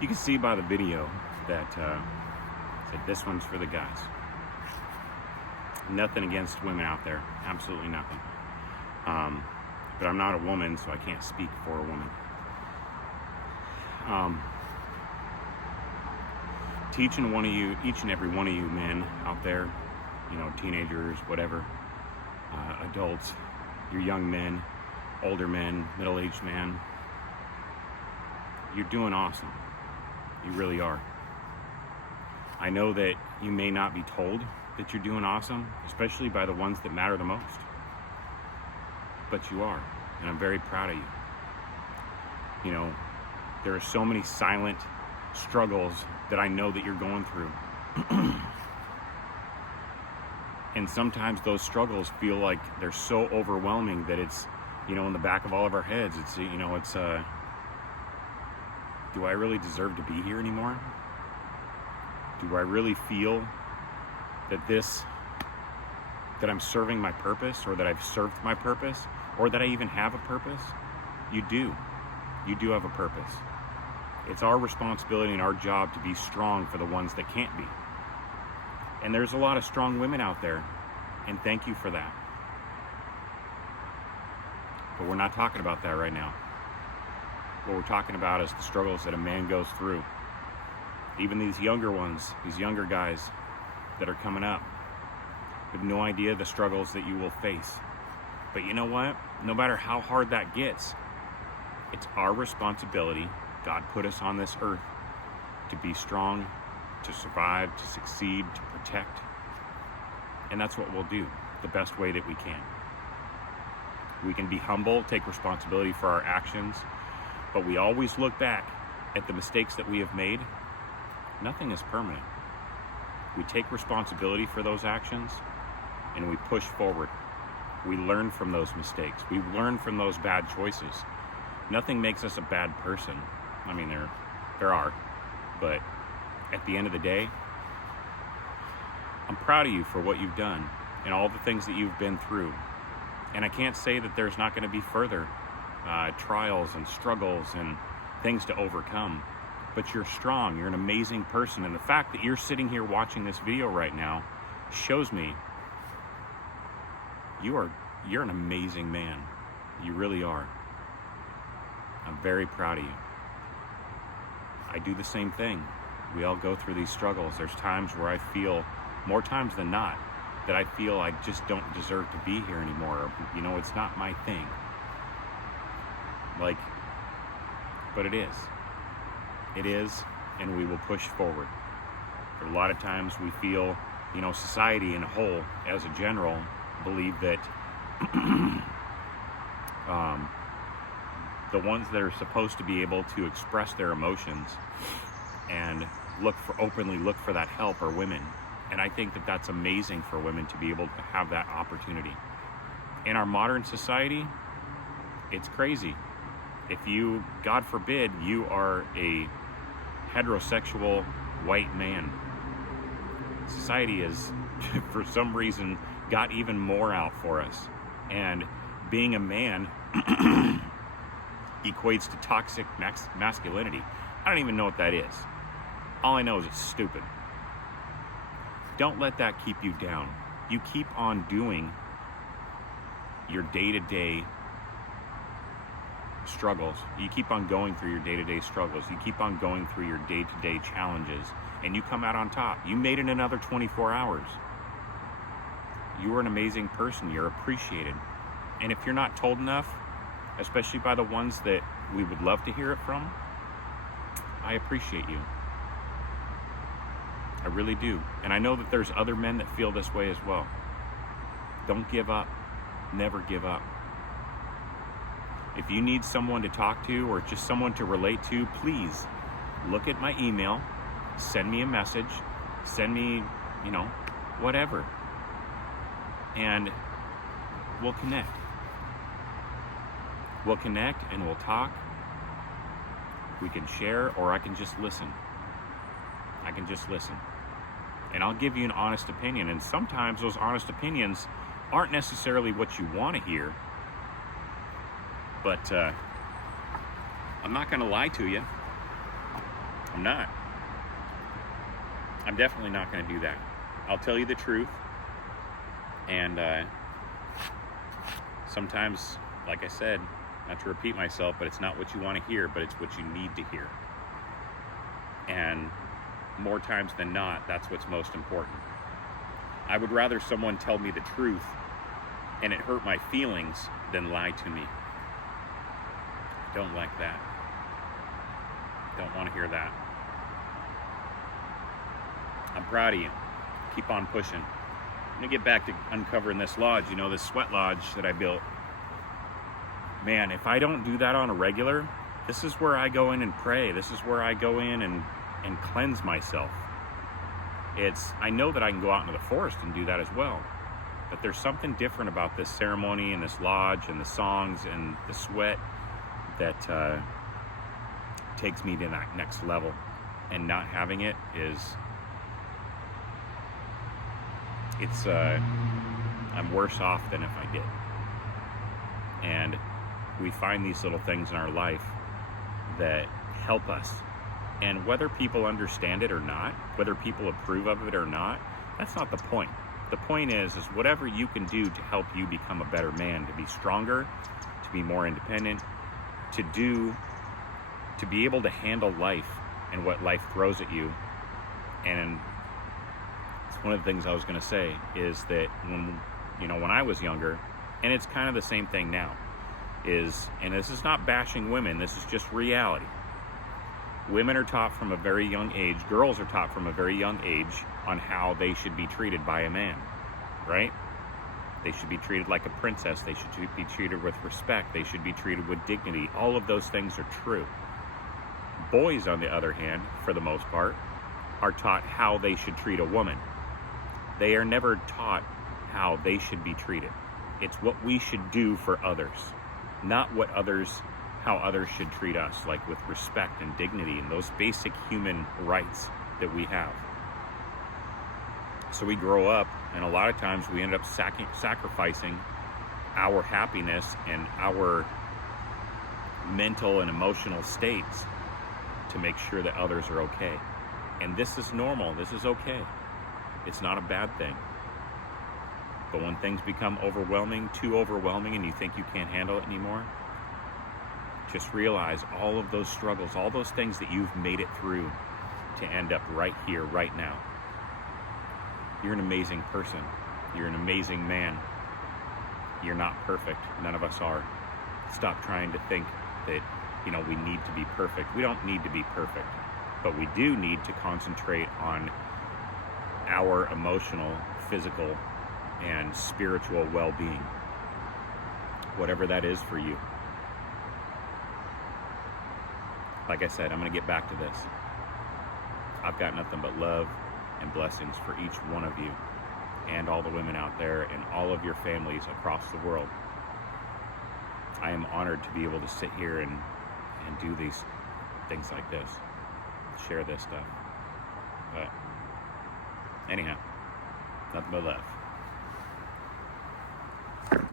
You can see by the video that said this one's for the guys. Nothing against women out there, absolutely nothing. But I'm not a woman, so I can't speak for a woman. To each and every one of you men out there, teenagers, whatever, adults, you're young men, older men, middle-aged men, you're doing awesome. You really are. I know that you may not be told that you're doing awesome, especially by the ones that matter the most. But you are, and I'm very proud of you. There are so many silent struggles that I know that you're going through. And sometimes those struggles feel like they're so overwhelming that it's, in the back of all of our heads, do I really deserve to be here anymore? Do I really feel that I'm serving my purpose, or that I've served my purpose, or that I even have a purpose? You do. You do have a purpose. It's our responsibility and our job to be strong for the ones that can't be. And there's a lot of strong women out there, and thank you for that. But we're not talking about that right now. What we're talking about is the struggles that a man goes through. Even these younger ones, these younger guys that are coming up, have no idea the struggles that you will face. But you know what? No matter how hard that gets, it's our responsibility. God put us on this earth to be strong, to survive, to succeed, to protect. And that's what we'll do the best way that we can. We can be humble, take responsibility for our actions, but we always look back at the mistakes that we have made. Nothing is permanent. We take responsibility for those actions, and we push forward. We learn from those mistakes. We learn from those bad choices. Nothing makes us a bad person. I mean, there are, but at the end of the day, I'm proud of you for what you've done and all the things that you've been through. And I can't say that there's not going to be further trials and struggles and things to overcome. But you're strong. You're an amazing person. And the fact that you're sitting here watching this video right now shows me you're an amazing man. You really are. I'm very proud of you. I do the same thing. We all go through these struggles. There's times where I feel, more times than not, that I feel I just don't deserve to be here anymore. It's not my thing. But it is. It is, and we will push forward. A lot of times we feel, society in a whole, as a general, believe that the ones that are supposed to be able to express their emotions and openly look for that help are women. And I think that that's amazing for women to be able to have that opportunity. In our modern society, it's crazy. If you, God forbid, you are a heterosexual white man, society is, for some reason, got even more out for us. And being a man equates to toxic masculinity. I don't even know what that is. All I know is it's stupid. Don't let that keep you down. You keep on doing your day-to-day struggles. You keep on going through your day-to-day struggles. You keep on going through your day-to-day challenges, and you come out on top. You made it another 24 hours. You are an amazing person. You're appreciated. And if you're not told enough, especially by the ones that we would love to hear it from, I appreciate you. I really do. And I know that there's other men that feel this way as well. Don't give up. Never give up. If you need someone to talk to or just someone to relate to, please look at my email, send me a message, send me, whatever. And we'll connect. We'll connect and we'll talk. We can share, or I can just listen. I can just listen. And I'll give you an honest opinion. And sometimes those honest opinions aren't necessarily what you want to hear. But I'm not going to lie to you. I'm not. I'm definitely not going to do that. I'll tell you the truth. And sometimes, like I said, not to repeat myself, but it's not what you want to hear, but it's what you need to hear. And more times than not, that's what's most important. I would rather someone tell me the truth and it hurt my feelings than lie to me. Don't like that. Don't want to hear that. I'm proud of you. Keep on pushing. I'm going to get back to uncovering this lodge, this sweat lodge that I built. Man, if I don't do that on a regular, this is where I go in and pray. This is where I go in and cleanse myself. I know that I can go out into the forest and do that as well, but there's something different about this ceremony and this lodge and the songs and the sweat that takes me to that next level. And not having it I'm worse off than if I did. And we find these little things in our life that help us. And whether people understand it or not, whether people approve of it or not, that's not the point. The point is whatever you can do to help you become a better man, to be stronger, to be more independent, to be able to handle life and what life throws at you. And it's one of the things I was going to say is that when I was younger, and it's kind of the same thing now, and this is not bashing women, this is just reality. Women are taught from a very young age, girls are taught from a very young age on how they should be treated by a man, right? They should be treated like a princess. They should be treated with respect. They should be treated with dignity. All of those things are true. Boys, on the other hand, for the most part, are taught how they should treat a woman. They are never taught how they should be treated. It's what we should do for others, not how others should treat us, like with respect and dignity and those basic human rights that we have. So we grow up, and a lot of times we end up sacrificing our happiness and our mental and emotional states to make sure that others are okay. And this is normal. This is okay. It's not a bad thing. But when things become too overwhelming, and you think you can't handle it anymore, just realize all of those struggles, all those things that you've made it through to end up right here, right now. You're an amazing person. You're an amazing man. You're not perfect. None of us are. Stop trying to think that, we need to be perfect. We don't need to be perfect. But we do need to concentrate on our emotional, physical, and spiritual well-being. Whatever that is for you. Like I said, I'm going to get back to this. I've got nothing but love and blessings for each one of you and all the women out there and all of your families across the world. I am honored to be able to sit here and do these things like this, share this stuff. But anyhow, nothing but love.